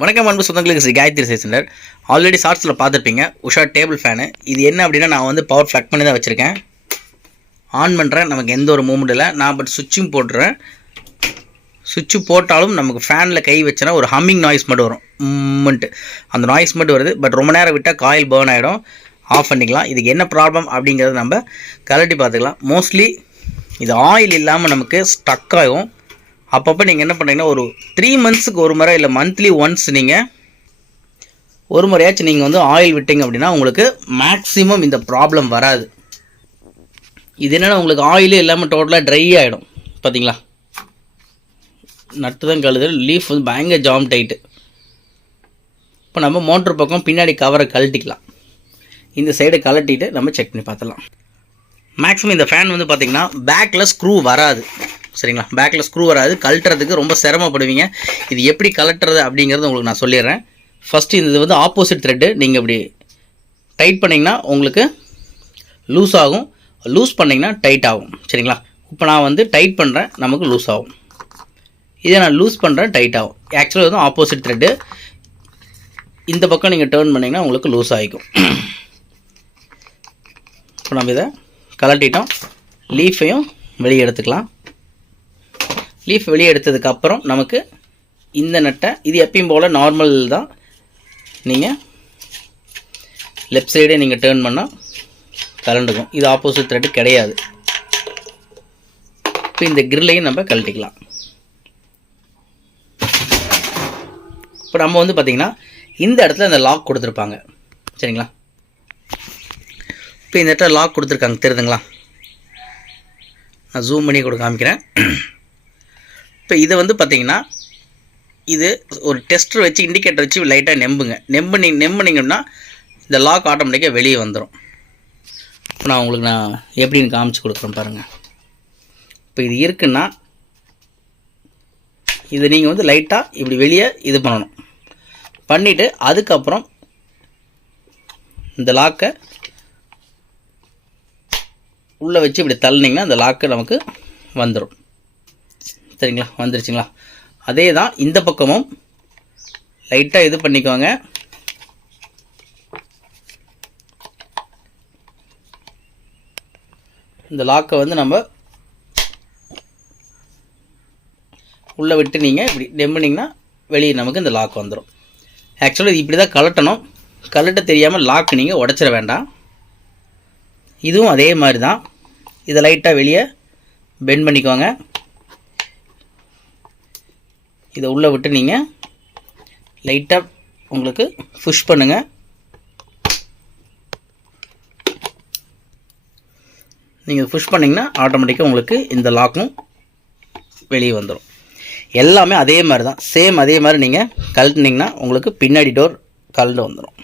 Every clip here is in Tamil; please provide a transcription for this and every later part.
வணக்கம் அன்பு சொந்தங்களுக்கு ஸ்ரீ காயத்ரி சேசனர். ஆல்ரெடி ஷார்ட்ஸில் பார்த்துருப்பீங்க உஷா டேபிள் ஃபேனு. இது என்ன அப்படின்னா நான் வந்து பவர் ஃப்ளக் பண்ணி தான் வச்சுருக்கேன். ஆன் பண்ணுறேன், நமக்கு எந்த ஒரு மூமெண்ட் இல்லை. நான் பட் சுவிட்சும் போட்டுறேன். சுவிட்சு போட்டாலும் நமக்கு ஃபேனில் கை வச்சனா ஒரு ஹம்மிங் நாய்ஸ் மட்டும் வரும். மூமெண்ட்டு அந்த நாய்ஸ் மட்டும் வருது. பட் ரொம்ப நேரம் விட்டால் காயில் பேர்ன் ஆகிடும். ஆஃப் பண்ணிக்கலாம். இதுக்கு என்ன ப்ராப்ளம் அப்படிங்கிறத நம்ம கலட்டி பார்த்துக்கலாம். மோஸ்ட்லி இது ஆயில் இல்லாமல் நமக்கு ஸ்டக் ஆகும். அப்பப்போ நீங்கள் என்ன பண்ணுறீங்கன்னா ஒரு 3 monthsக்கு ஒரு முறை இல்லை மந்த்லி ஒன்ஸ் நீங்கள் ஒரு முறையாச்சும் நீங்கள் வந்து ஆயில் விட்டிங்க அப்படின்னா உங்களுக்கு மேக்ஸிமம் இந்த ப்ராப்ளம் வராது. இது என்னென்னா உங்களுக்கு ஆயிலே இல்லாமல் டோட்டலாக ட்ரை ஆகிடும். பார்த்தீங்களா, நட்டு தான் கழுது, லீஃப் வந்து பயங்கர ஜாம் டைட்டு. இப்போ நம்ம மோட்ரு பக்கம் பின்னாடி கவரை கழட்டிக்கலாம். இந்த சைடை கழட்டிட்டு நம்ம செக் பண்ணி பார்த்துலாம். மேக்ஸிமம் இந்த ஃபேன் வந்து பார்த்திங்கன்னா பேக்கில் ஸ்க்ரூ வராது. சரிங்களா, பேக்கில் ஸ்க்ரூ வராது. கழட்டுறதுக்கு ரொம்ப சிரமப்படுவீங்க. இது எப்படி கழட்டுறது அப்படிங்கிறது உங்களுக்கு நான் சொல்லிடுறேன். ஃபஸ்ட்டு இது வந்து ஆப்போசிட் த்ரெட்டு. நீங்கள் இப்படி டைட் பண்ணிங்கன்னா உங்களுக்கு லூஸ் ஆகும், லூஸ் பண்ணிங்கன்னா டைட் ஆகும். சரிங்களா, இப்போ நான் வந்து டைட் பண்ணுறேன், நமக்கு லூஸ் ஆகும். இதே நான் லூஸ் பண்ணுறேன், டைட் ஆகும். ஆக்சுவலாக வந்து ஆப்போசிட் த்ரெட்டு. இந்த பக்கம் நீங்கள் டேர்ன் பண்ணிங்கன்னா உங்களுக்கு லூஸ் ஆகிக்கும். இப்போ நம்ம இதை கழட்டிட்டோம். லீஃபையும் வெளியே எடுத்துக்கலாம். லீஃப் வெளியே எடுத்ததுக்கப்புறம் நமக்கு இந்த நட்டை, இது எப்பயும் போல் நார்மல் தான். நீங்கள் லெஃப்ட் சைடே நீங்கள் டேர்ன் பண்ணால் கலண்டுக்கும். இது ஆப்போசிட் த்ரெட்டு கிடையாது. இப்போ இந்த கிரில்லையும் நம்ம கழட்டிக்கலாம். இப்போ நம்ம வந்து பார்த்திங்கன்னா இந்த இடத்துல இந்த லாக் கொடுத்துருப்பாங்க. சரிங்களா, இப்போ இந்த இடத்துல லாக் கொடுத்துருக்காங்க, தெரியுதுங்களா? நான் ஜூம் பண்ணி கூட காமிக்கிறேன். இப்போ இதை வந்து பார்த்திங்கன்னா இது ஒரு டெஸ்டர் வச்சு இண்டிகேட்டர் வச்சு லைட்டாக நெம்புனீங்கன்னா இந்த லாக் ஆட்டோமேட்டிக்காக வெளியே வந்துடும். இப்போ நான் உங்களுக்கு எப்படின்னு காமிச்சு கொடுக்குறேன் பாருங்கள். இப்போ இது இருக்குன்னா இதை நீங்கள் வந்து லைட்டாக இப்படி வெளியே இது பண்ணணும். பண்ணிவிட்டு அதுக்கப்புறம் இந்த லாக்கை உள்ளே வச்சு இப்படி தள்ளினீங்கன்னா அந்த லாக்கு நமக்கு வந்துடும். சரிங்களா, வந்துருச்சுங்களா? அதே தான் இந்த பக்கமும் லைட்டாக இது பண்ணிக்கோங்க. இந்த லாக்கை வந்து நம்ம உள்ளே விட்டு நீங்கள் இப்படி நெம்பினீங்கன்னா வெளியே நமக்கு இந்த லாக் வந்துடும். ஆக்சுவலாக இப்படி தான் கழட்டணும். கழட்ட தெரியாமல் லாக்கு நீங்கள் உடச்சிட வேண்டாம். இதுவும் அதே மாதிரி தான். இதை லைட்டாக வெளியே பெண்ட் பண்ணிக்கோங்க. இதை உள்ளே விட்டு நீங்கள் லைட்டாக உங்களுக்கு புஷ் பண்ணுங்கள். நீங்கள் புஷ் பண்ணிங்கன்னா ஆட்டோமேட்டிக்காக உங்களுக்கு இந்த லாக்கும் வெளியே வந்துடும். எல்லாமே அதே மாதிரி தான், சேம் அதே மாதிரி நீங்கள் கழட்டினீங்கன்னா உங்களுக்கு பின்னாடி டோர் கழண்டு வந்துடும்.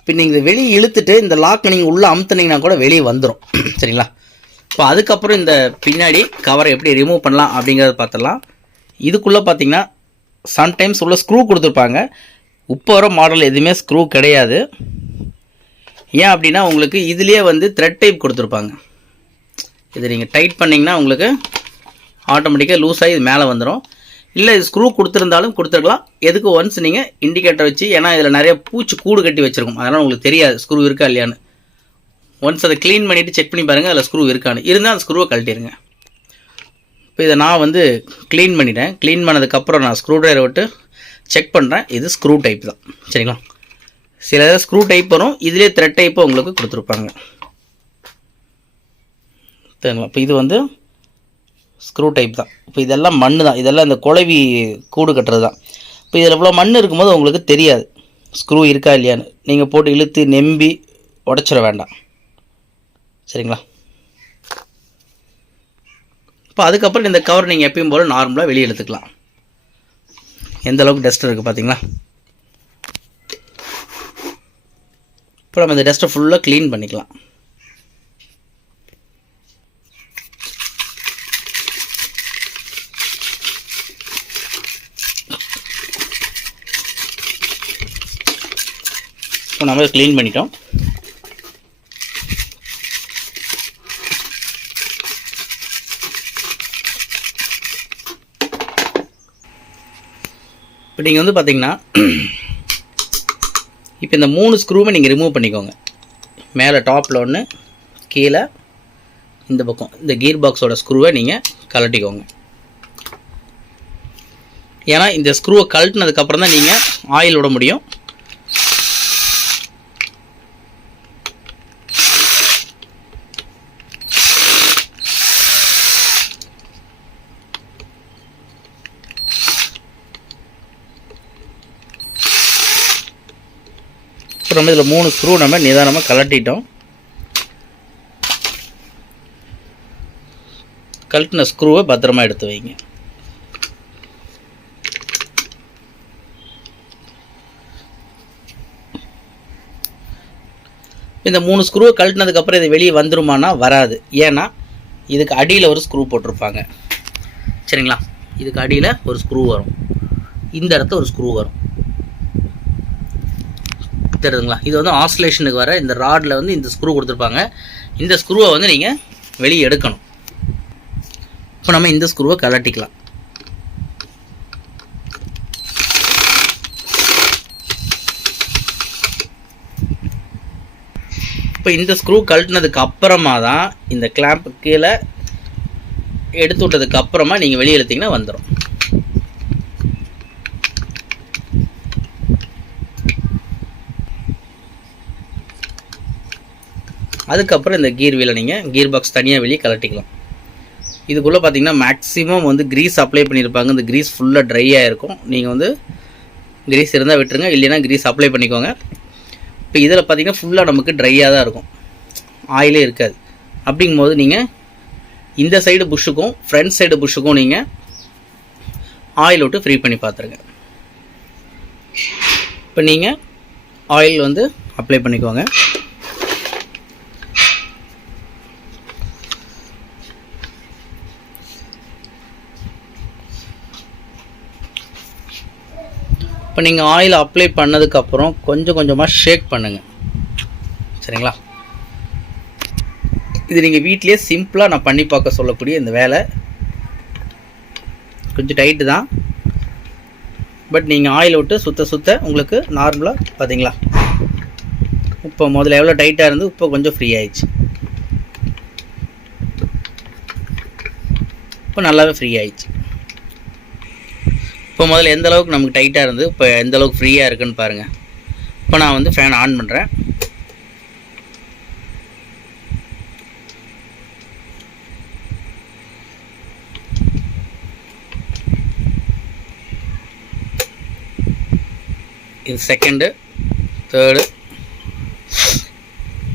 இப்போ நீங்கள் வெளியே இழுத்துட்டு இந்த லாக்கை நீங்கள் உள்ளே அமுத்துனீங்கன்னா கூட வெளியே வந்துடும். சரிங்களா, இப்போ அதுக்கப்புறம் இந்த பின்னாடி கவரை எப்படி ரிமூவ் பண்ணலாம் அப்படிங்கிறத பார்த்துடலாம். இதுக்குள்ளே பார்த்தீங்கன்னா சம்டைம்ஸ் உள்ள ஸ்க்ரூ கொடுத்துருப்பாங்க. இப்போ வர மாடல் எதுவுமே ஸ்க்ரூ கிடையாது. ஏன் அப்படின்னா உங்களுக்கு இதுலேயே வந்து த்ரெட் டைப் கொடுத்துருப்பாங்க. இது நீங்கள் டைட் பண்ணிங்கன்னா உங்களுக்கு ஆட்டோமேட்டிக்காக லூஸ் ஆகி இது மேலே வந்துடும். இல்லை இது ஸ்க்ரூ கொடுத்துருந்தாலும் கொடுத்துருக்கலாம். எதுக்கு ஒன்ஸ் நீங்கள் இண்டிகேட்டர் வச்சு, ஏன்னா இதில் நிறைய பூச்சி கூடு கட்டி வச்சுருக்கும், அதனால் உங்களுக்கு தெரியாது ஸ்க்ரூ இருக்கா இல்லையான்னு. ஒன்ஸ் அதை க்ளீன் பண்ணிவிட்டு செக் பண்ணி பாருங்கள் அதில் ஸ்க்ரூ இருக்கான்னு. இருந்தால் அந்த ஸ்க்ரூவை கழட்டிடுங்க. இப்போ இதை நான் வந்து க்ளீன் பண்ணிட்டேன். க்ளீன் பண்ணதுக்கப்புறம் நான் ஸ்க்ரூ ட்ரைவரை விட்டு செக் பண்ணுறேன். இது ஸ்க்ரூ டைப் தான். சரிங்களா, சில ஸ்க்ரூ டைப் வரும், இதிலே த்ரெட் டைப்பை உங்களுக்கு கொடுத்துருப்பாங்க. சரிங்களா, இப்போ இது வந்து ஸ்க்ரூ டைப் தான். இப்போ இதெல்லாம் மண் தான், இதெல்லாம் இந்த குழவி கூடு கட்டுறது தான். இப்போ இதில் இவ்வளோ மண் இருக்கும்போது உங்களுக்கு தெரியாது ஸ்க்ரூ இருக்கா இல்லையான்னு. நீங்கள் போட்டு இழுத்து நெம்பி உடச்சிட வேண்டாம். சரிங்களா, இப்போ அதுக்கப்புறம் இந்த கவர் நீங்கள் எப்பயும் போல் நார்மலாக வெளியே எடுத்துக்கலாம். எந்த அளவுக்கு டஸ்ட் இருக்குது பார்த்தீங்களா? இப்போ நம்ம இந்த டஸ்ட்டை ஃபுல்லாக க்ளீன் பண்ணிக்கலாம். இப்போ நம்ம க்ளீன் பண்ணிட்டோம். இப்போ நீங்கள் வந்து பார்த்தீங்கன்னா இப்போ இந்த 3 ஸ்க்ரூவை நீங்கள் ரிமூவ் பண்ணிக்கோங்க. மேலே டாப்பில் ஒன்று, கீழே இந்த பக்கம் இந்த கியர் பாக்ஸோட ஸ்க்ரூவை நீங்கள் கழட்டிக்கோங்க. ஏன்னா இந்த ஸ்க்ரூவை கழட்டினதுக்கப்புறம் தான் நீங்கள் ஆயில் விட முடியும். அப்புறம் இதில் 3 ஸ்க்ரூ நம்ம நிதானமாக கழட்டிட்டோம். கழட்டின ஸ்க்ரூவை பத்திரமா எடுத்து வைங்க. இந்த 3 ஸ்க்ரூவை கழட்டினதுக்கப்புறம் இது வெளியே வந்துருமானா வராது. ஏன்னா இதுக்கு அடியில் ஒரு ஸ்க்ரூ போட்டிருப்பாங்க. சரிங்களா? இதுக்கு அடியில் ஒரு ஸ்க்ரூ வரும், இந்த இடத்துல ஒரு ஸ்க்ரூ வரும். தெரியுதுங்களா? இது வந்து ஆசிலேஷனுக்கு வர இந்த ராடில் வந்து இந்த ஸ்க்ரூ கொடுத்துருப்பாங்க. இந்த ஸ்க்ரூவை வந்து நீங்கள் வெளியே எடுக்கணும். இப்போ நம்ம இந்த ஸ்க்ரூவை கழட்டிக்கலாம். இப்போ இந்த ஸ்க்ரூ கழட்டினதுக்கு அப்புறமா தான் இந்த கிளாம்ப் கீழே எடுத்து விட்டதுக்கு அப்புறமா நீங்கள் வெளியே இழுத்தீங்கன்னா வந்துடும். அதுக்கப்புறம் இந்த கீர் வீலை நீங்கள் கீர் பாக்ஸ் தனியாக வெளியே கழட்டிக்கலாம். இதுக்குள்ளே பார்த்தீங்கன்னா மேக்ஸிமம் வந்து க்ரீஸ் அப்ளை பண்ணியிருப்பாங்க. இந்த க்ரீஸ் ஃபுல்லாக ட்ரை ஆகிருக்கும். நீங்கள் வந்து க்ரீஸ் இருந்தால் விட்டுருங்க, இல்லைன்னா க்ரீஸ் அப்ளை பண்ணிக்கோங்க. இப்போ இதில் பார்த்தீங்கன்னா ஃபுல்லாக நமக்கு ட்ரையாக தான் இருக்கும், ஆயிலே இருக்காது. அப்படிங்கும்போது நீங்கள் இந்த சைடு புஷ்ஷுக்கும் ஃப்ரண்ட் சைடு புஷ்ஷுக்கும் நீங்கள் ஆயில் விட்டு ஃப்ரீ பண்ணி பார்த்துருங்க. இப்போ நீங்கள் ஆயில் வந்து அப்ளை பண்ணிக்கோங்க. இப்போ நீங்கள் ஆயில் அப்ளை பண்ணதுக்கப்புறம் கொஞ்சம் கொஞ்சமாக ஷேக் பண்ணுங்கள். சரிங்களா? இது நீங்கள் வீட்டிலே சிம்பிளாக நான் பண்ணி பார்க்க சொல்லக்கூடிய இந்த வேலை. கொஞ்சம் டைட்டு தான், பட் நீங்கள் ஆயில் விட்டு சுற்ற சுற்ற உங்களுக்கு நார்மலாக பார்த்தீங்களா, இப்போ முதல்ல எவ்வளோ டைட்டாக இருந்து இப்போ கொஞ்சம் ஃப்ரீ ஆயிடுச்சு. இப்போ நல்லாவே ஃப்ரீ ஆயிடுச்சு. இப்போ முதல்ல எந்த அளவுக்கு நமக்கு டைட்டாக இருந்து இப்போ எந்த அளவுக்கு ஃப்ரீயாக இருக்குன்னு பாருங்கள். இப்போ நான் வந்து ஃபேன் ஆன் பண்ணுறேன். இது செகண்டு, தேர்டு.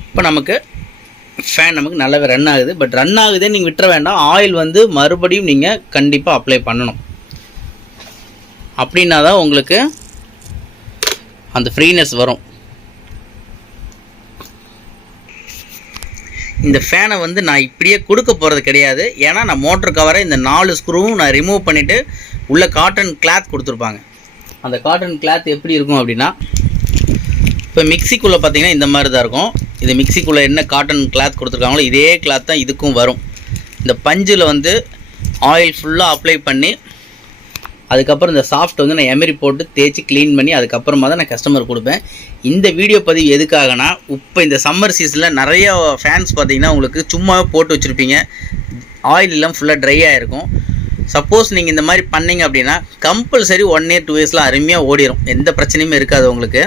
இப்போ நமக்கு ஃபேன் நமக்கு நல்லாவே ரன் ஆகுது. பட் ரன் ஆகுதே நீங்கள் விட்டுற வேண்டாம். ஆயில் வந்து மறுபடியும் நீங்கள் கண்டிப்பாக அப்ளை பண்ணணும். அப்படின்னா தான் உங்களுக்கு அந்த ஃப்ரீனஸ் வரும். இந்த ஃபேனை வந்து நான் இப்படியே கொடுக்க போகிறது கிடையாது. ஏன்னா நான் மோட்டர் கவரை இந்த 4 ஸ்க்ரூவும் நான் ரிமூவ் பண்ணிவிட்டு உள்ளே காட்டன் கிளாத் கொடுத்துருப்பாங்க. அந்த காட்டன் கிளாத் எப்படி இருக்கும் அப்படின்னா, இப்போ மிக்சிக்குள்ளே பார்த்தீங்கன்னா இந்த மாதிரி தான் இருக்கும். இது மிக்சிக்குள்ளே என்ன காட்டன் கிளாத் கொடுத்துருக்காங்களோ இதே கிளாத் தான் இதுக்கும் வரும். இந்த பஞ்சில் வந்து ஆயில் ஃபுல்லாக அப்ளை பண்ணி அதுக்கப்புறம் இந்த சாஃப்ட் வந்து நான் எமரி போட்டு தேய்ச்சி க்ளீன் பண்ணி அதுக்கப்புறமா தான் நான் கஸ்டமர் கொடுப்பேன். இந்த வீடியோ பதிவு எதுக்காகனா, இப்போ இந்த சம்மர் சீசனில் நிறைய ஃபேன்ஸ் பார்த்தீங்கன்னா உங்களுக்கு சும்மாவே போட்டு வச்சுருப்பீங்க, ஆயில் எல்லாம் ஃபுல்லாக ட்ரை ஆகிருக்கும். சப்போஸ் நீங்கள் இந்த மாதிரி பண்ணிங்க அப்படின்னா கம்பல்சரி 1 இயர் 2 இயர்ஸில் அருமையாக ஓடிடும், எந்த பிரச்சனையுமே இருக்காது உங்களுக்கு.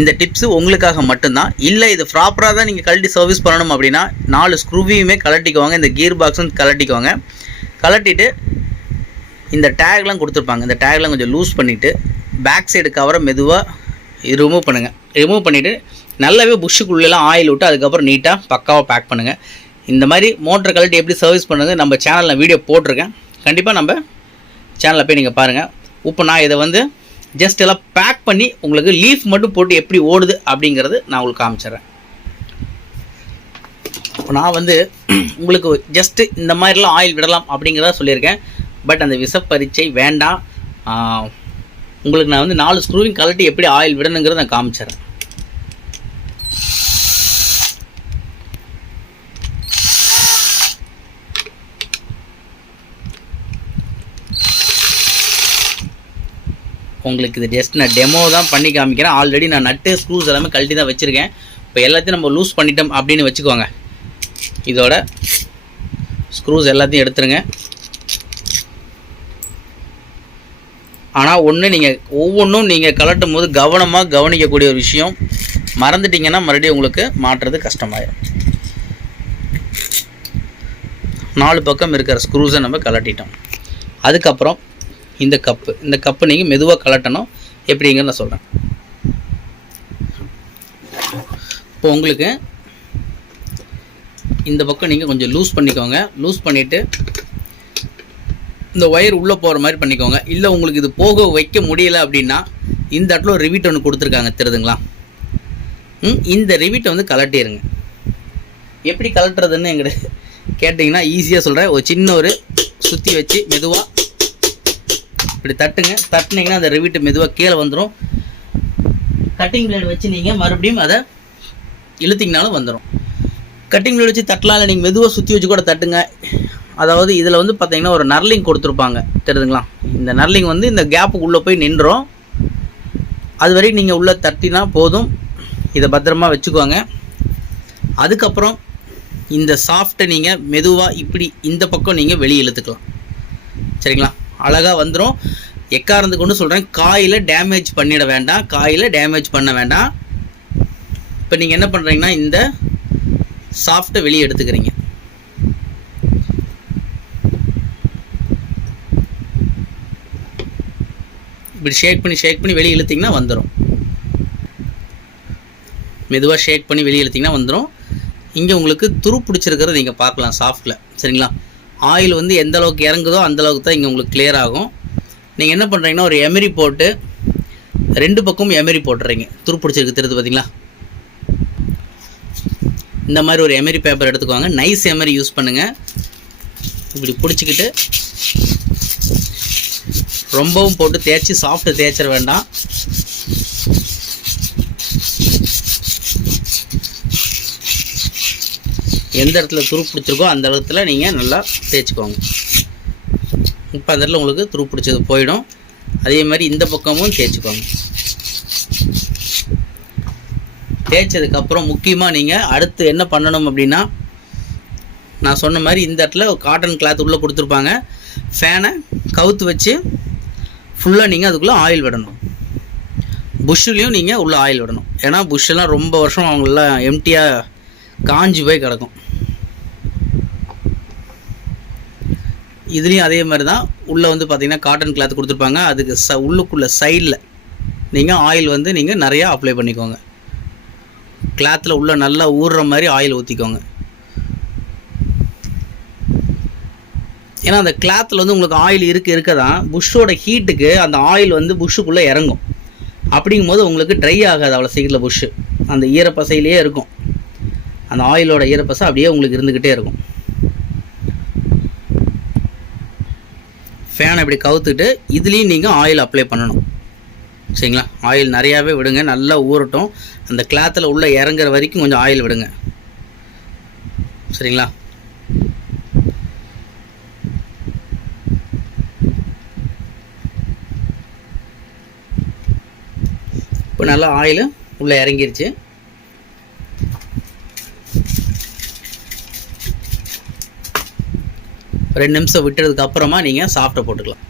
இந்த டிப்ஸு உங்களுக்காக மட்டும்தான். இல்லை இது ப்ராப்பராக தான் நீங்கள் கழட்டி சர்வீஸ் பண்ணணும் அப்படின்னா 4 ஸ்க்ரூவையுமே கழட்டிக்குவாங்க, இந்த கீர் பாக்ஸும் கழட்டிக்குவாங்க. கழட்டிட்டு இந்த டேக்லாம் கொடுத்துருப்பாங்க, இந்த டேக்லாம் கொஞ்சம் லூஸ் பண்ணிவிட்டு பேக் சைடு கவரை மெதுவாக ரிமூவ் பண்ணுங்கள். ரிமூவ் பண்ணிவிட்டு நல்லாவே புஷ்ஷுக்குள்ளெல்லாம் ஆயில் விட்டு அதுக்கப்புறம் நீட்டாக பக்காவாக பேக் பண்ணுங்கள். இந்த மாதிரி மோட்டர் கழட்டி எப்படி சர்வீஸ் பண்ணுறது நம்ம சேனலில் வீடியோ போட்டிருக்கேன், கண்டிப்பாக நம்ம சேனலில் போய் நீங்கள் பாருங்கள். இப்போ நான் இதை வந்து ஜஸ்ட் எல்லாம் பேக் பண்ணி உங்களுக்கு லீஃப் மட்டும் போட்டு எப்படி ஓடுது அப்படிங்கிறது நான் உங்களுக்கு காமிச்சிட்றேன். இப்போ நான் வந்து உங்களுக்கு ஜஸ்ட்டு இந்த மாதிரிலாம் ஆயில் விடலாம் அப்படிங்கிறத சொல்லியிருக்கேன். பட் அந்த விஷப்பரீட்சை வேண்டாம். உங்களுக்கு நான் வந்து 4 ஸ்க்ரூவையும் கழட்டி எப்படி ஆயில் விடணுங்கிறத நான் காமிச்சிட்றேன். உங்களுக்கு இது ஜஸ்ட் நான் டெமோ தான் பண்ணி காமிக்கிறேன். ஆல்ரெடி நான் நட்டு ஸ்க்ரூஸ் எல்லாமே கழட்டி தான் வச்சுருக்கேன். இப்போ எல்லாத்தையும் நம்ம லூஸ் பண்ணிட்டோம் அப்படின்னு வச்சுக்கோங்க. இதோட ஸ்க்ரூஸ் எல்லாத்தையும் எடுத்துருங்க. ஆனால் ஒன்று நீங்கள் ஒவ்வொன்றும் நீங்கள் கலட்டும் போது கவனமாக கவனிக்கக்கூடிய ஒரு விஷயம், மறந்துட்டிங்கன்னா மறுபடியும் உங்களுக்கு மாட்டுறது கஷ்டமாயிடும். 4 பக்கம் இருக்கிற ஸ்க்ரூஸை நம்ம கலட்டிட்டோம். அதுக்கப்புறம் இந்த கப்பு நீங்கள் மெதுவாக கலட்டணும். எப்படிங்கிறத நான் சொல்கிறேன். இப்போ உங்களுக்கு இந்த பக்கம் நீங்கள் கொஞ்சம் லூஸ் பண்ணிக்கோங்க. லூஸ் பண்ணிவிட்டு இந்த ஒயர் உள்ளே போகிற மாதிரி பண்ணிக்கோங்க. இல்லை உங்களுக்கு இது போக வைக்க முடியலை அப்படின்னா இந்த இடத்துல ஒரு ரிவிட் ஒன்று கொடுத்துருக்காங்க, தெரியுதுங்களா? இந்த ரிவிட்டை வந்து கலட்டிடுங்க. எப்படி கலட்டுறதுன்னு எங்கிட்ட கேட்டிங்கன்னா ஈஸியாக சொல்கிறேன். ஒரு சின்ன ஒரு சுற்றி வச்சு மெதுவாக இப்படி தட்டுங்க. தட்டினீங்கன்னா அந்த ரிவிட்டு மெதுவாக கீழே வந்துடும். கட்டிங் பிளேடு வச்சு நீங்கள் மறுபடியும் அதை இழுத்திங்கனாலும் வந்துடும். கட்டிங் பிளேடு வச்சு தட்டலாம், நீங்கள் மெதுவாக சுற்றி வச்சு கூட தட்டுங்க. அதாவது இதில் வந்து பார்த்தீங்கன்னா ஒரு நர்லிங் கொடுத்துருப்பாங்க, தெரியுதுங்களா? இந்த நர்லிங் வந்து இந்த கேப்புக்கு உள்ளே போய் நின்றோம். அது வரைக்கும் நீங்கள் உள்ளே தட்டினா போதும். இதை பத்திரமா வச்சுக்கோங்க. அதுக்கப்புறம் இந்த சாஃப்ட்டை நீங்கள் மெதுவாக இப்படி இந்த பக்கம் நீங்கள் வெளியே இழுத்துக்கலாம். சரிங்களா? அழகாக வந்துடும். எக்காரந்து கொண்டு சொல்கிறேன், காயில் டேமேஜ் பண்ணிட வேண்டாம், காயில் டேமேஜ் பண்ண வேண்டாம். இப்போ நீங்கள் என்ன பண்ணுறீங்கன்னா இந்த சாஃப்ட்டை வெளியே எடுத்துக்கிறீங்க. இப்படி ஷேக் பண்ணி வெளியே இழுத்திங்கன்னா வந்துடும். மெதுவாக ஷேக் பண்ணி வெளியே இழுத்திங்கன்னா வந்துடும். இங்கே உங்களுக்கு துரு பிடிச்சிருக்கிறத நீங்கள் பார்க்கலாம் சாஃப்ட்டில். சரிங்களா? ஆயில் வந்து எந்த அளவுக்கு இறங்குதோ அந்த அளவுக்கு தான் இங்கே உங்களுக்கு கிளியர் ஆகும். நீங்கள் என்ன பண்ணுறீங்கன்னா ஒரு எமரி போட்டு 2 பக்கமும் எமரி போட்டுறீங்க. துரு பிடிச்சிருக்கு, தெரியுது பார்த்தீங்களா? இந்த மாதிரி ஒரு எமரி பேப்பர் எடுத்துக்கோங்க. நைஸ் எமரி யூஸ் பண்ணுங்கள். இப்படி பிடிச்சிக்கிட்டு ரொம்பவும் போட்டு தேய்ச்சி சாஃப்ட்டு தேய்ச்சிட வேண்டாம். எந்த இடத்துல துரு பிடிச்சிருக்கோ அந்த இடத்துல நீங்கள் நல்லா தேய்ச்சிக்கோங்க. இப்போ அந்த இடத்துல உங்களுக்கு துரு பிடிச்சது போயிடும். அதே மாதிரி இந்த பக்கமும் தேய்ச்சிக்கோங்க. தேய்ச்சதுக்கப்புறம் முக்கியமாக நீங்கள் அடுத்து என்ன பண்ணணும் அப்படின்னா, நான் சொன்ன மாதிரி இந்த இடத்துல காட்டன் கிளாத் உள்ளே கொடுத்துருப்பாங்க. ஃபேனை கவுத்து வச்சு ஃபுல்லாக நீங்கள் அதுக்குள்ளே ஆயில் விடணும். புஷ்ஷுலேயும் நீங்கள் உள்ளே ஆயில் விடணும். ஏன்னா புஷ்ஷெல்லாம் ரொம்ப வருஷம் அவங்களெலாம் எம்டியாக காஞ்சி போய் கிடக்கும். இதுலேயும் அதே மாதிரி தான். உள்ளே வந்து பார்த்திங்கன்னா காட்டன் கிளாத் கொடுத்துருப்பாங்க. அதுக்கு உள்ளுக்குள்ளே சைடில் நீங்கள் ஆயில் வந்து நீங்கள் நிறையா அப்ளை பண்ணிக்கோங்க. கிளாத்தில் உள்ளே நல்லா ஊறுற மாதிரி ஆயில் ஊற்றிக்கோங்க. ஏன்னா அந்த கிளாத்தில் வந்து உங்களுக்கு ஆயில் இருக்க தான் புஷ்ஷோட ஹீட்டுக்கு அந்த ஆயில் வந்து புஷ்ஷுக்குள்ளே இறங்கும். அப்படிங்கும்போது உங்களுக்கு ட்ரை ஆகாது அவ்வளோ சீக்கிரத்தில். புஷ்ஷு அந்த ஈரப்பசையிலே இருக்கும். அந்த ஆயிலோட ஈரப்பசை அப்படியே உங்களுக்கு இருந்துக்கிட்டே இருக்கும். ஃபேனை இப்படி கவுத்துட்டு இதுலேயும் நீங்கள் ஆயில் அப்ளை பண்ணணும். சரிங்களா? ஆயில் நிறையாவே விடுங்க, நல்லா ஊறட்டும். அந்த கிளாத்தில் உள்ளே இறங்குற வரைக்கும் கொஞ்சம் ஆயில் விடுங்க. சரிங்களா? இப்போ நல்லா ஆயில் உள்ளே இறங்கிருச்சு. ரெண்டு நிமிஷம் விட்டதுக்கு அப்புறமா நீங்கள் சாஃப்ட்டை போட்டுக்கலாம்.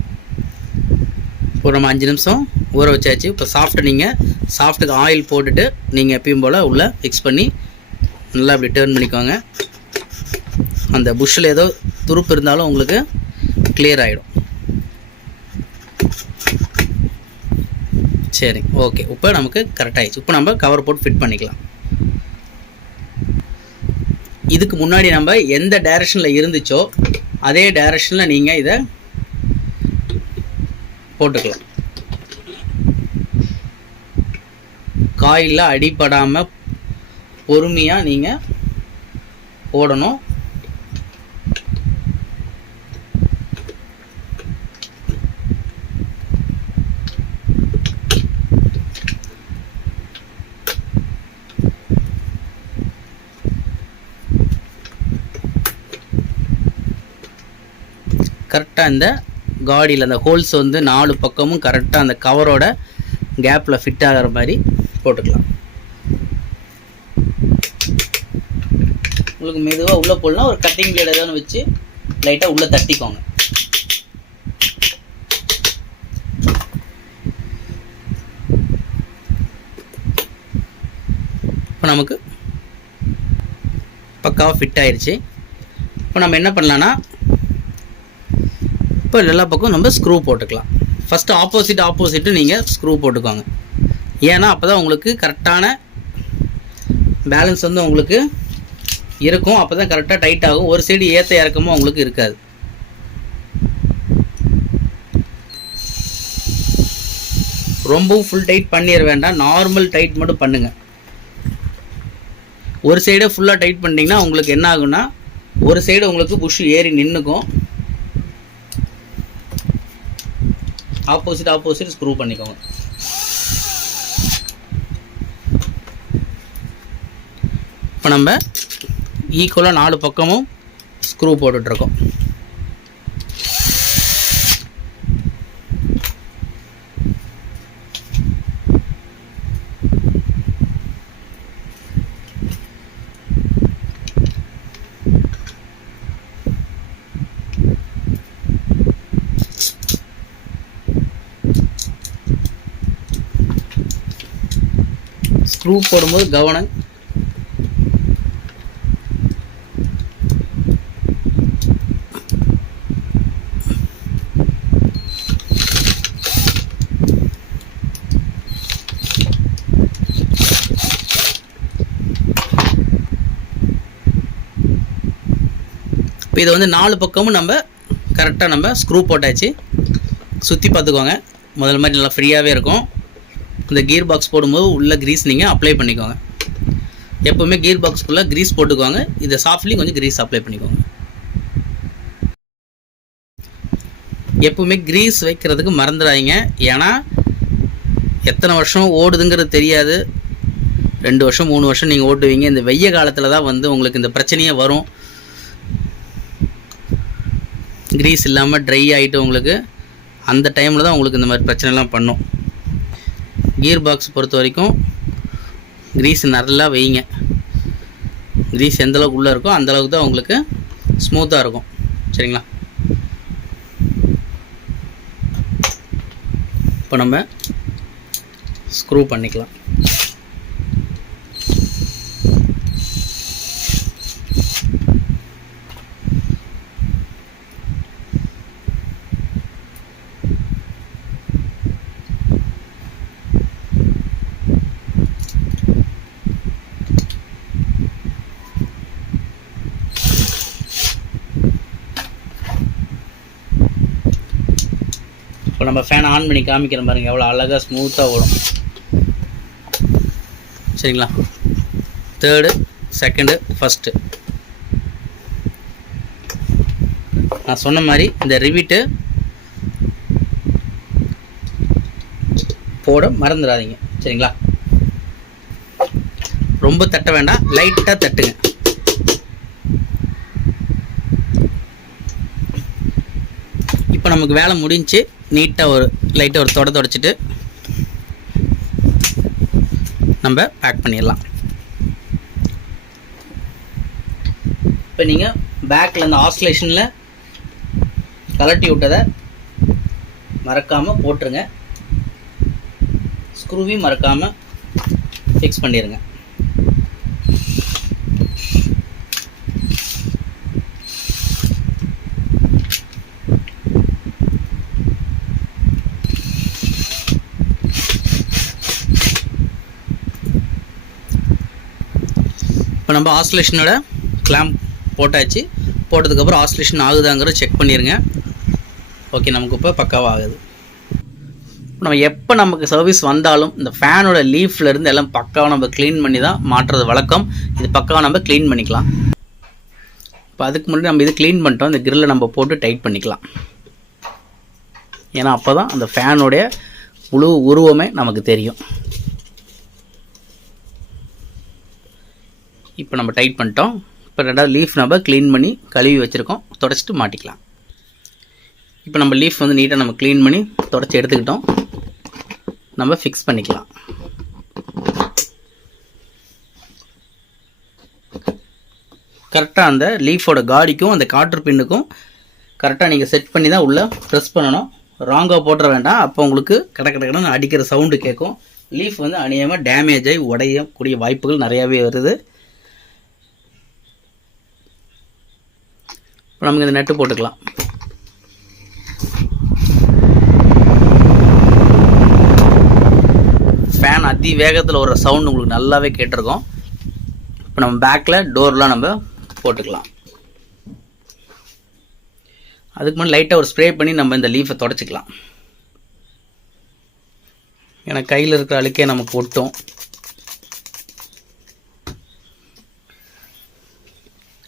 இப்போ நம்ம 5 நிமிஷம் ஊற வச்சாச்சு. இப்போ சாஃப்ட்டை நீங்கள் சாஃப்ட்டுக்கு ஆயில் போட்டுட்டு நீங்கள் எப்பயும் போல் உள்ளே ஃபிக்ஸ் பண்ணி நல்லா இப்படி டேர்ன் பண்ணிக்கோங்க. அந்த புஷ்ஷில் ஏதோ துருப்பு இருந்தாலும் உங்களுக்கு கிளியர் ஆகிடும். சரி, ஓகே. இப்போ நமக்கு கரெக்டாகிடுச்சு. இப்போ நம்ம கவர் போட்டு ஃபிட் பண்ணிக்கலாம். இதுக்கு முன்னாடி நம்ம எந்த டைரெக்ஷனில் இருந்துச்சோ அதே டைரெக்ஷனில் நீங்கள் இதை போட்டுக்கலாம். காயில் அடிபடாமல் பொறுமையாக நீங்கள் போடணும். கரெக்டாக இந்த காடியில் அந்த ஹோல்ஸ் வந்து 4 பக்கமும் கரெக்டாக அந்த கவரோட கேப்பில் ஃபிட் ஆகிற மாதிரி போட்டுக்கலாம். உங்களுக்கு மெதுவாக உள்ளே போடலாம். ஒரு கட்டிங் பிளேட் ஏதாவது வச்சு லைட்டாக உள்ளே தட்டிக்கோங்க. இப்போ நமக்கு பக்காவாக ஃபிட் ஆயிடுச்சு. இப்போ நம்ம என்ன பண்ணலான்னா, இப்போ எல்லா பக்கம் நம்ம ஸ்க்ரூ போட்டுக்கலாம். ஃபஸ்ட்டு ஆப்போசிட்டு நீங்கள் ஸ்க்ரூ போட்டுக்கோங்க. ஏன்னா அப்போ தான் உங்களுக்கு கரெக்டான பேலன்ஸ் வந்து உங்களுக்கு இருக்கும். அப்போ தான் கரெக்டாக டைட் ஆகும். ஒரு சைடு ஏற்ற இறக்கமும் உங்களுக்கு இருக்காது. ரொம்பவும் ஃபுல் டைட் பண்ணிட வேண்டாம், நார்மல் டைட் மட்டும் பண்ணுங்கள். ஒரு சைடே ஃபுல்லாக டைட் பண்ணிட்டீங்கன்னா உங்களுக்கு என்ன ஆகுன்னா, ஒரு சைடு உங்களுக்கு புஷ் ஏறி நின்றுக்கும். ஆப்போசிட் ஸ்க்ரூ பண்ணிக்கோங்க. இப்போ நம்ம ஈக்குவலாக 4 பக்கமும் ஸ்க்ரூ போட்டுட்ருக்கோம். ஸ்க்ரூ போடும்போது கவனம். இப்போ இதை வந்து 4 பக்கமும் நம்ம கரெக்டாக நம்ம ஸ்க்ரூ போட்டாச்சு. சுற்றி பார்த்துக்கோங்க. முதல் மாதிரி நல்லா ஃப்ரீயாகவே இருக்கும். இந்த கியர் பாக்ஸ் போடும்போது உள்ள க்ரீஸ் நீங்கள் அப்ளை பண்ணிக்கோங்க. எப்போவுமே கியர் பாக்ஸ்க்குள்ளே க்ரீஸ் போட்டுக்கோங்க. இதை சாஃப்ட்லி கொஞ்சம் க்ரீஸ் அப்ளை பண்ணிக்கோங்க. எப்போவுமே க்ரீஸ் வைக்கிறதுக்கு மறந்துடாதீங்க. ஏன்னா எத்தனை வருஷம் ஓடுதுங்கிறது தெரியாது. 2 வருஷம் 3 வருஷம் நீங்கள் ஓட்டுவீங்க. இந்த வெய்ய காலத்தில் தான் வந்து உங்களுக்கு இந்த பிரச்சனையே வரும். க்ரீஸ் இல்லாமல் ட்ரை ஆகிட்டு உங்களுக்கு அந்த டைமில் தான் உங்களுக்கு இந்த மாதிரி பிரச்சனைலாம் பண்ணும். கியர் பாக்ஸ் பொறுத்த வரைக்கும் க்ரீஸ் நல்லா வைங்க. க்ரீஸ் எந்தளவுக்கு உள்ளே இருக்கோ அந்தளவுக்கு தான் உங்களுக்கு ஸ்மூத்தாக இருக்கும். சரிங்களா? இப்போ நம்ம ஸ்க்ரூ பண்ணிக்கலாம். இப்போ நம்ம ஃபேன் ஆன் பண்ணி காமிக்கிறோம் பாருங்கள், எவ்வளோ அழகாக ஸ்மூத்தாக ஓடும். சரிங்களா? 3rd, 2nd, 1st நான் சொன்ன மாதிரி இந்த ரிவிட்டு போட மறந்துடாதீங்க. சரிங்களா? ரொம்ப தட்ட வேண்டாம், லைட்டாக தட்டுங்க. இப்போ நமக்கு வேலை முடிஞ்சு நீட்டாக ஒரு லைட்டாக ஒரு தொடச்சிட்டு நம்ம பேக் பண்ணிடலாம். இப்போ நீங்கள் பேக்கில் அந்த ஆஸ்லேஷனில் கலட்டி விட்டதை மறக்காமல் போட்டுருங்க. ஸ்க்ரூவையும் மறக்காமல் ஃபிக்ஸ் பண்ணிடுங்க. இப்போ நம்ம ஆஸ்லேஷனோட கிளாம்ப் போட்டாச்சு. போட்டதுக்கப்புறம் ஆஸ்லேஷன் ஆகுதாங்கிறத செக் பண்ணிடுங்க. ஓகே, நமக்கு இப்போ பக்காவாக ஆகுது. நம்ம எப்போ நமக்கு சர்வீஸ் வந்தாலும் இந்த ஃபேனோட லீஃப்லேருந்து எல்லாம் பக்காவாக நம்ம க்ளீன் பண்ணி தான் மாட்டுறது வழக்கம். இது பக்காவாக நம்ம க்ளீன் பண்ணிக்கலாம். இப்போ அதுக்கு முன்னாடி நம்ம இது க்ளீன் பண்ணிட்டோம். இந்த கிரில்லை நம்ம போட்டு டைட் பண்ணிக்கலாம். ஏன்னா அப்போ தான் அந்த ஃபேனுடைய முழு உருவமே நமக்கு தெரியும். இப்போ நம்ம டைட் பண்ணிட்டோம். இப்போ 2வது லீஃப் நம்ம க்ளீன் பண்ணி கழுவி வச்சுருக்கோம். தொடச்சிட்டு மாட்டிக்கலாம். இப்போ நம்ம லீஃப் வந்து நீட்டாக நம்ம க்ளீன் பண்ணி தொடச்சி எடுத்துக்கிட்டோம். நம்ம ஃபிக்ஸ் பண்ணிக்கலாம். கரெக்டாக அந்த லீஃபோட காடிக்கும் அந்த காற்று பின்னுக்கும் கரெக்டாக நீங்கள் செட் பண்ணி தான் உள்ளே ப்ரெஸ் பண்ணணும். ராங்காக போட்டுற வேண்டாம். அப்போ உங்களுக்கு கடன்னு அடிக்கிற சவுண்டு கேட்கும். லீஃப் வந்து அநியமாக டேமேஜ் ஆகி உடையக்கூடிய வாய்ப்புகள் நிறையாவே வருது. இப்போ நமக்கு இந்த நெட்டு போட்டுக்கலாம். ஃபேன் அதி வேகத்தில் ஒரு சவுண்ட் உங்களுக்கு நல்லாவே கேட்டிருக்கோம். இப்போ நம்ம பேக்கில் டோர்லாம் நம்ம போட்டுக்கலாம். அதுக்கு முன்னாடி லைட்டாக ஒரு ஸ்ப்ரே பண்ணி நம்ம இந்த லீஃபை தொடச்சிக்கலாம். ஏன்னா கையில் இருக்கிற அழுக்கே நமக்கு ஒட்டும்.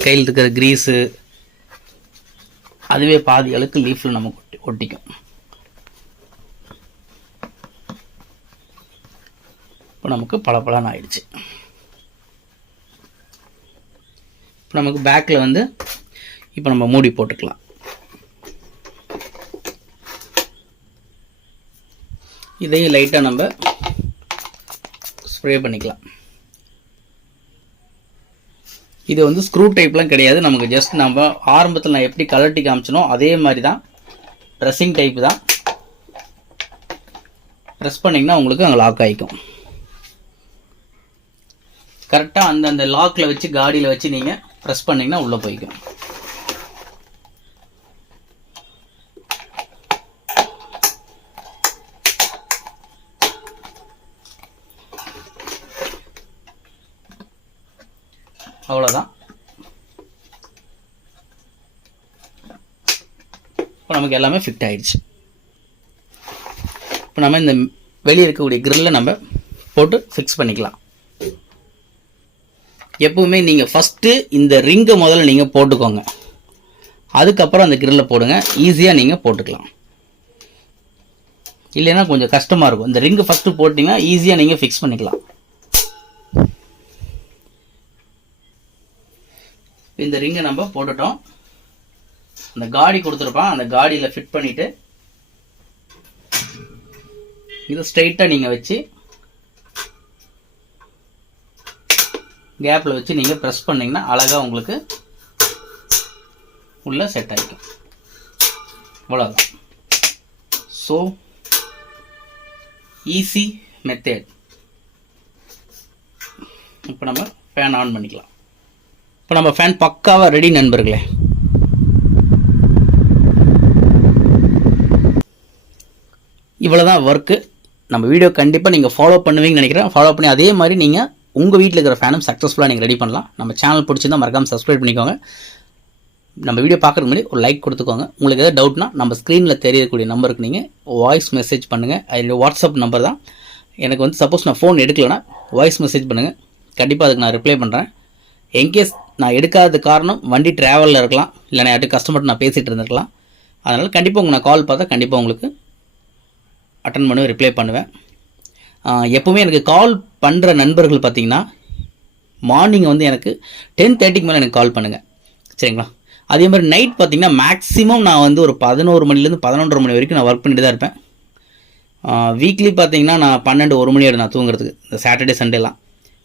கையில் இருக்கிற கிரீஸு அதுவே பாதி அழுக்கு லீஃபில் நமக்கு ஒட்டிக்கும். இப்போ நமக்கு பளபளன்னு ஆயிடுச்சு. இப்போ நமக்கு பேக்கில் வந்து இப்போ நம்ம மூடி போட்டுக்கலாம். இதையும் லைட்டாக நம்ம ஸ்ப்ரே பண்ணிக்கலாம். இது வந்து ஸ்க்ரூ டைப்லாம் கிடையாது. நமக்கு ஜஸ்ட் நம்ம ஆரம்பத்தில் நான் எப்படி கலட்டி காமிச்சனோ அதே மாதிரி தான், ப்ரெஸ்ஸிங் டைப் தான். ப்ரெஸ் பண்ணிங்கன்னா உங்களுக்கு அங்கே லாக் ஆகிக்கும். கரெக்டாக அந்தந்த லாக்கில் வச்சு காடியில் வச்சு நீங்கள் ப்ரெஸ் பண்ணிங்கன்னா உள்ளே போய்க்கும். அவ்வளோதான். இப்போ நமக்கு எல்லாமே ஃபிட் ஆகிடுச்சு. இப்போ நம்ம இந்த வெளியே இருக்கக்கூடிய கிரில்லை நம்ம போட்டு ஃபிக்ஸ் பண்ணிக்கலாம். எப்பவுமே நீங்கள் ஃபஸ்ட்டு இந்த ரிங்கை முதல்ல நீங்கள் போட்டுக்கோங்க. அதுக்கப்புறம் அந்த கிரில்லை போடுங்க. ஈஸியாக நீங்கள் போட்டுக்கலாம். இல்லைன்னா கொஞ்சம் கஷ்டமாக இருக்கும். இந்த ரிங்கு ஃபஸ்ட்டு போட்டிங்கன்னா ஈஸியாக நீங்கள் ஃபிக்ஸ் பண்ணிக்கலாம். இந்த ரிங்கை நம்ம போட்டுட்டோம். அந்த காடி கொடுத்துருப்பான், அந்த காடியில் ஃபிட் பண்ணிவிட்டு இதை ஸ்ட்ரைட்டாக நீங்கள் வச்சு கேப்பில் வச்சு நீங்கள் ப்ரெஸ் பண்ணிங்கன்னா அழகாக உங்களுக்கு உள்ளே செட் ஆகிக்கும். அவ்வளோதான். So easy method. இப்போ நம்ம ஃபேன் ஆன் பண்ணிக்கலாம். இப்போ நம்ம ஃபேன் பக்காவாக ரெடி நண்பர்களே. இவ்வளோதான் ஒர்க்கு. நம்ம வீடியோ கண்டிப்பாக நீங்கள் ஃபாலோ பண்ணுவீங்கன்னு நினைக்கிறேன். ஃபாலோ பண்ணி அதே மாதிரி நீங்கள் உங்கள் வீட்டில் இருக்கிற ஃபேனும் சக்ஸஸ்ஃபுல்லாக நீங்கள் ரெடி பண்ணலாம். நம்ம சேனல் பிடிச்சிருந்தால் மறக்காமல் சப்ஸ்கிரைப் பண்ணிக்கோங்க. நம்ம வீடியோ பார்க்குறதுக்கு முன்னாடி ஒரு லைக் கொடுத்துக்கோங்க. உங்களுக்கு எதாவது டவுட்னா நம்ம ஸ்க்ரீனில் தெரியக்கூடிய நம்பருக்கு நீங்கள் வாய்ஸ் மெசேஜ் பண்ணுங்கள். அதில் வாட்ஸ்அப் நம்பர் தான். எனக்கு வந்து சப்போஸ் நான் ஃபோன் எடுக்கலைன்னா வாய்ஸ் மெசேஜ் பண்ணுங்கள். கண்டிப்பாக அதுக்கு நான் ரிப்ளை பண்ணுறேன். என்கேஸ் நான் எடுக்காத காரணம் வண்டி ட்ராவலில் இருக்கலாம், இல்லைனா யார்ட்டு கஸ்டமர்கிட்ட நான் பேசிகிட்டு இருந்திருக்கலாம். அதனால் கண்டிப்பாக உங்களுக்கு நான் கால் பார்த்தா கண்டிப்பாக உங்களுக்கு அட்டன் பண்ணுவேன், ரிப்ளை பண்ணுவேன். எப்போவுமே எனக்கு கால் பண்ணுற நண்பர்கள் பார்த்திங்கன்னா மார்னிங் வந்து எனக்கு 10:30க்கு மேலே எனக்கு கால் பண்ணுங்கள், சரிங்களா? அதே மாதிரி நைட் பார்த்திங்கன்னா மேக்ஸிமம் நான் வந்து ஒரு 11 மணிலேருந்து 11:30 மணி வரைக்கும் நான் ஒர்க் பண்ணிட்டு தான் இருப்பேன். வீக்லி பார்த்திங்கன்னா நான் 12-1 மணி ஆகிடும் நான் தூங்குறதுக்கு, இந்த சாட்டர்டே சண்டேலாம்.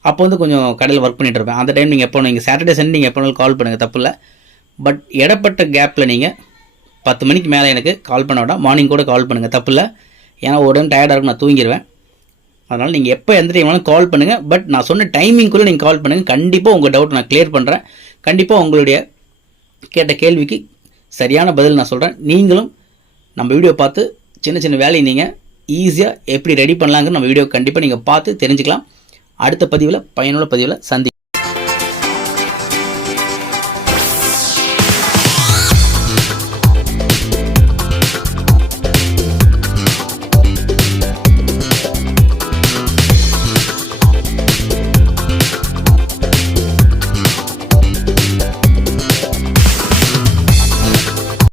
அப்போ வந்து கொஞ்சம் கடையில் ஒர்க் பண்ணிகிட்டு இருப்பேன். அந்த டைம் நீங்கள் சாட்டர்டே சண்டே நீங்கள் எப்போ கால் பண்ணுங்கள், தப்பு இல்லை. பட் இடப்பட்ட கேப்பில் நீங்கள் 10 மணிக்கு மேலே எனக்கு கால் பண்ண வேண்டாம். மார்னிங் கூட கால் பண்ணுங்கள், தப்பு இல்லை. ஏன்னா ஒரு டைம் டயர்டாக இருக்கும், நான் தூங்கிடுவேன். அதனால் நீங்கள் எப்போ எந்த டைம் வேணாலும் கால் பண்ணுங்கள். பட் நான் சொன்ன டைமிங்குள்ளே நீங்கள் கால் பண்ணுங்கள். கண்டிப்பாக உங்கள் டவுட் நான் கிளியர் பண்ணுறேன். கண்டிப்பாக உங்களுடைய கேட்ட கேள்விக்கு சரியான பதில் நான் சொல்கிறேன். நீங்களும் நம்ம வீடியோ பார்த்து சின்ன சின்ன வேலையை நீங்கள் ஈஸியாக எப்படி ரெடி பண்ணலாங்கிற நம்ம வீடியோ கண்டிப்பாக நீங்கள் பார்த்து தெரிஞ்சுக்கலாம். அடுத்த பதிவில் பயனுள்ள பதிவில்